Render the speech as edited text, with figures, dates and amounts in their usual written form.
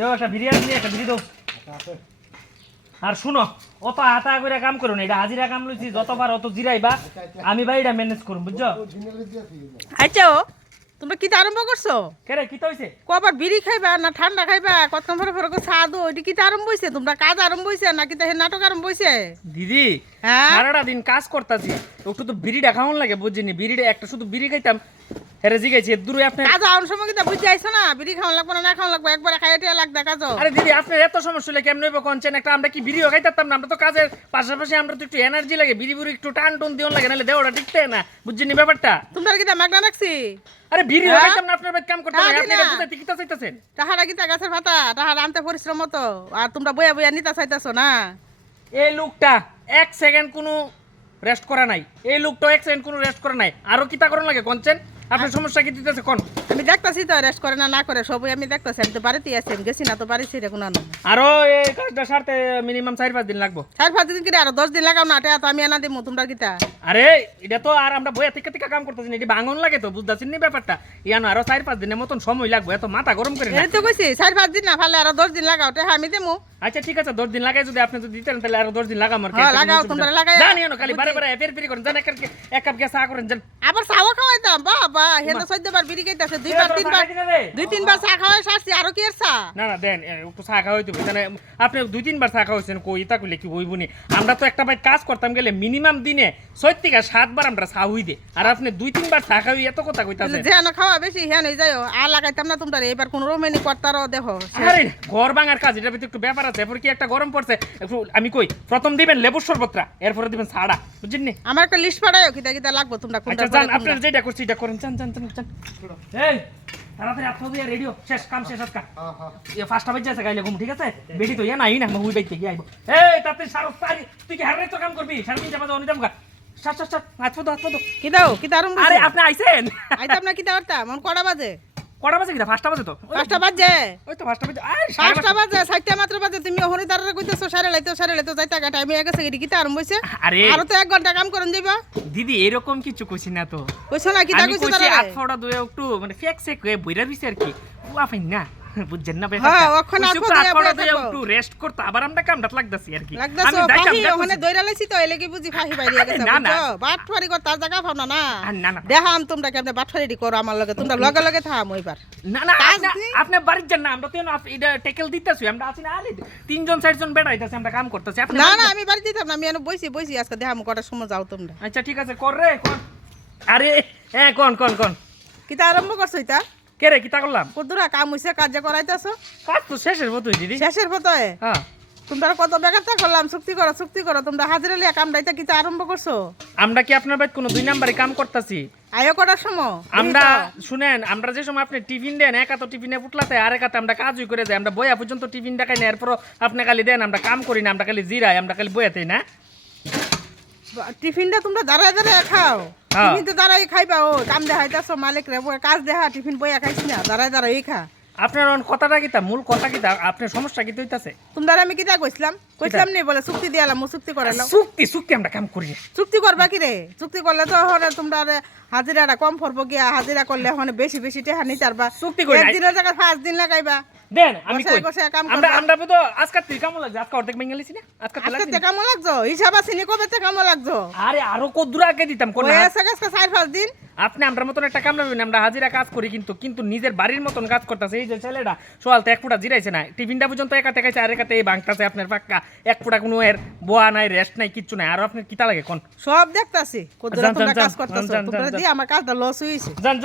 কেউ একটা বিরিয়ানি দিয়ে একটা বিড়ি দাও। আর শুনো, অত হাতা করে কাম করো না, এটা হাজিরা কাম লইছি, যতবার অত জিরাইবা আমি ভাই এটা ম্যানেজ করুম, বুঝছো? আচ্ছা তোমরা কি আরম্ভ করছো? কেরে কি হইছে? কবার বিড়ি খাইবা না ঠান্ডা খাইবা? কতক্ষণ পরে পরে চা দো, এটা কি আরম্ভ হইছে? তোমরা কাজ আরম্ভ হইছে নাকি তা নাটক আরম্ভ হইছে? দিদি হ্যাঁ? সারাটা দিন কাজ করতাছি, একটু তো বিড়িটা খাওয়ান লাগে, বুঝিনি? বিড়িটা একটা শুধু বিড়ি খাইতাম, হেরে জিগাইছি দূরে আপনি। কাজ আউন সময় কি তা বুঝতে আইছো না? বিড়ি খাওয়া লাগবে না খাওয়া লাগবে, একবারে খাইয়া টিয়া লাগবে কাজ। আরে দিদি আপনার এত সমস্যা হলে কেমন হইব কোনছেন? একটা আমরা কি বিড়িও খাইতাম না? আমরা তো কাজের পাশাপাশি আমরা তো একটু এনার্জি লাগে, বিড়ি বুড়ি একটু টান টুন দিও লাগে, নাহলে দেওয়াটা টিকতে না, বুঝছিনি ব্যাপারটা? তোমরা কি তা মাগনা রাখছি? আরে বিড়ি হ্যাঁ? খাইতাম না, আপনার বাইত কাম করতে লাগে, হ্যাঁ, আপনি এটা দিনা। বুঝাইতে কি তা চাইতাছেন? তাহারা কি তা গাছের পাতা, তাহারা আনতে পরিশ্রম মতো, আর তোমরা বইয়া বইয়া নিতে চাইতেছো না? এই লোকটা এক সেকেন্ড কোনো রেস্ট করা নাই, এই লোকটা এক সেকেন্ড কোনো রেস্ট করা নাই, আরো কিতা করন লাগে কোনছেন? আপনার সমস্যা কি দিতেছে কোন? আমি দেখতাছি তো রেস্ট করে না না করে সবই আমি দেখতাছি। আমি তো বাড়িতেই আছি, আমি গেছি না তো বাড়ি ছেড়ে কোনো আনো। আরো এই কাজটা সারতে মিনিমাম 4-5 দিন লাগবো। 4-5 দিন কিনে আরো 10 দিন লাগাও না, এটা তো আমি আনা দিমু তোমরা কিতা। আরে এটা তো আর আমরা বইয়া থেকে থেকে কাম করতেছি না, এটি ভাঙন লাগে তো, বুঝতেছেন নি ব্যাপারটা? ইয়ানো আরো 4-5 দিনের মতন সময় লাগবে, এত মাথা গরম করে না। এই তো কইছি 4-5 দিন না ফালে আরো 10 দিন লাগাও, এটা আমি দিমু। আচ্ছা ঠিক আছে, 10 দিন লাগাই যদি আপনি যদি দিতেন তাহলে আরো 10 দিন লাগাম আর কি। হ্যাঁ, লাগাও, তোমরা লাগাই। জানি না খালি বারে বারে এফের ফেরি করেন, জান এক কাপ গ্যাস চা করেন জান। আবার চাও খাওয়াইতাম বাবা, হেন 14 বার বিড়ি খাইতাছে, 2-3 বার চা খাওয়াই সারছি, আরো কি এর চা? না না দেন একটু চা খাওয়া হইতে মানে আপনি 2-3 বার চা খাওয়াইছেন, কই তা কইলে কি হইব নি? আমরা তো একটা বাইট কাজ করতাম গেলে মিনিমাম দিনে 6 থেকে 7 বার আমরা চা হই দে, আর আপনি 2-3 বার চা খাওয়াই এত কথা কইতাছেন। যেন খাওয়া বেশি হেন হই যায়ও, আর লাগাইতাম না তোমরা এবার কোন রোমেনি করতারও দেখো। আরে ঘর ভাঙার কাজ, এটার ভিতরে একটু ব্যাপার আছে, এরপর কি একটা গরম পড়ছে, একটু আমি কই প্রথম দিবেন লেবুর শরবতটা, এরপরে দিবেন ছাড়া, বুঝছেন নি? আমার একটা লিস্ট পাঠাও কিতা কিতা লাগবে তোমরা কোনটা আচ্ছা জান, আপনার যেটা করছি এটা করেন, জান জান জান জান। এই তাড়াতাড়ি আপনি দিয়ে রেডিও শেষ, কাম শেষ আজকা। এ ফাস্টটা বাজে আছে গাইলে ঘুম, ঠিক আছে? বেডি তো ইয়া নাই না, মুই বাইতে গিয়ে আইবো। এই তাতে সারস তারি, তুই কি হারে তো কাম করবি? সারা দিন যাবা অনিদাম গা। সাত সাত সাত হাত পদ। কি দাও কি দারুম আরে আপনি আইছেন? আইতাম না কিতা করতাম, মন কটা বাজে? কটা বাজে কিটা? 5টা বাজে তো। 5টা বাজে? ওই তো 5টা বাজে। আরে 5টা বাজে, 6টা মাত্র বাজে, তুমি ওহনি দাঁড়ারে কইতেছো সারে লাইতো যাইতা গা টাইম হয়ে গেছে, কিতা আরম্ভ হইছে? আরে আরো তো 1 ঘন্টা কাম করন যাইবা। দিদি এরকম কিছু কইছি না তো, কইছো না কিতা আমি কইছো কইছি তারা? হাত ফাওড়া দুয়ে একটু মানে ফেক সেক হয়ে বইরা দিছে আর কি, ওয়াফাই না, বুঝছেন না হ্যাঁ, ব্যাপারটা? ওখানে কইছি আপদ হাত দিয়া ফাওড়া বইয়া দুয়ে থাকবো। একটু রেস্ট করতে, আবার আমরা কামটা লাগতাছি আর কি। লাগদাছো যাইতাম, ফাহি দেখো। ওখানে দইরা লাইছি তো এলে কি বুঝি ফাহি বাইরে গেছে, না, না। বুঝছো? বাটফারি কর তার জায়গা পাও না না। না না দেখাম তোমরা কেমনে বাটফারি করো আমার লগে, তোমরা লগে লগে থাম ওইবার। না না কাজ আপনি- নেই। আপনি বাড়ির যান না, আমরা তো এটা টেকেল দিতেছি, আমরা আছি না আলি 3জন 4জন বেড়াইতাছি, আমরা কাম করতেছি, আপনি না বাড়ির না যান। আমি বাড়ি দিতাম না, আমি এনে বইছি আজকে দেখাম কটার সময় যাও তোমরা। আচ্ছা ঠিক আছে, কর রে কোন। আরে হ্যাঁ কোন কিতা আরম্ভ করছো এটা? কে রে কিতা করলাম? কতদূরা কাম হইছে, কাজ যে করাইতেছো? কাজ তো শেষের মতোই দিদি। শেষের পথে হ্যাঁ তোমরা কত বেকারটা করলাম, চুক্তি করো, তোমরা হাজিরা লিয়া কাম দাইতা কিতা আরম্ভ করছো? আমরা কি আপনার বাইত কোনো 2 নাম্বারে কাম করতেছি? আয়ো কটার সময়? আমরা শুনেন, আমরা যে সময় আপনি টিফিন দেন, এক হাতে টিফিনে ফুটলাতে আর এক হাতে আমরা কাজই করে যাই, আমরা বইয়া পর্যন্ত টিফিন দেখাই না, এরপর আপনি খালি দেন, আমরা কাম করি না, আমরা খালি জিরাই, আমরা খালি বইয়াতেই না। টিফিনটা তোমরা দাঁড়ায় দাঁড়ায় খাও? হ্যাঁ। টিফিন তো দাঁড়াই খাইবা, ও কাম দেখাইতেছো মালিক রে, কাজ দেখা টিফিন বইয়া খাইছ না, দাঁড়ায় দাঁড়াই খা। আপনার কথাটা কিতা, মূল কথা কিতা, আপনার সমস্যা কি হইতাছে? তোমরা আমি কিতা কইছিলাম নি বলে চুক্তি দিয়ালাম, চুক্তি করালাম। চুক্তি আমরা কাম করি না। চুক্তি করবা কি রে? চুক্তি করলে তো হরে তোমরা হাজিরাটা কম পড়বো গিয়া, হাজিরা করলে হনে বেশি বেশি টেহা নিতে পারবা। চুক্তি করি নাই। একদিনের জায়গায় 5 দিন লাগাইবা। দেন আমি বসে কই বসে কাম আমরা করবা। আমরা তো আজকে তুই কাম লাগছে, আজকে অর্ধেক ভেঙে লিছি না, আজকে তো আজকে লাগছে তে না। কেমন লাগছো? হিসাব আছে নি কবে তে কেমন লাগছো? আরে আরো কত দূর আগে দিতাম কোন। ওই আছে গেছে 4-5 দিন। আপনি আমরা মতন একটা কাম লাগবে না, আমরা হাজিরা কাজ করি কিন্তু নিজের বাড়ির মতন কাজ করতেছে। এই যে ছেলেটা সোয়াল তো 1 ফুটা জিরাইছে না, টিফিনটা পর্যন্ত একা খাইছে, আর একাতে এই বাংটাছে আপনার পাক্কা 1 ফুটা কোনো এর বোয়া নাই, রেস্ট নাই, কিচ্ছু নাই। আর আপনার কিতা লাগে কোন? সব দেখতাছি কতটা যান, তোমরা যান, কাজ যান, করতেছো, যান, তোমরা যান, দিয়ে আমার কাজটা লস হইছে। জান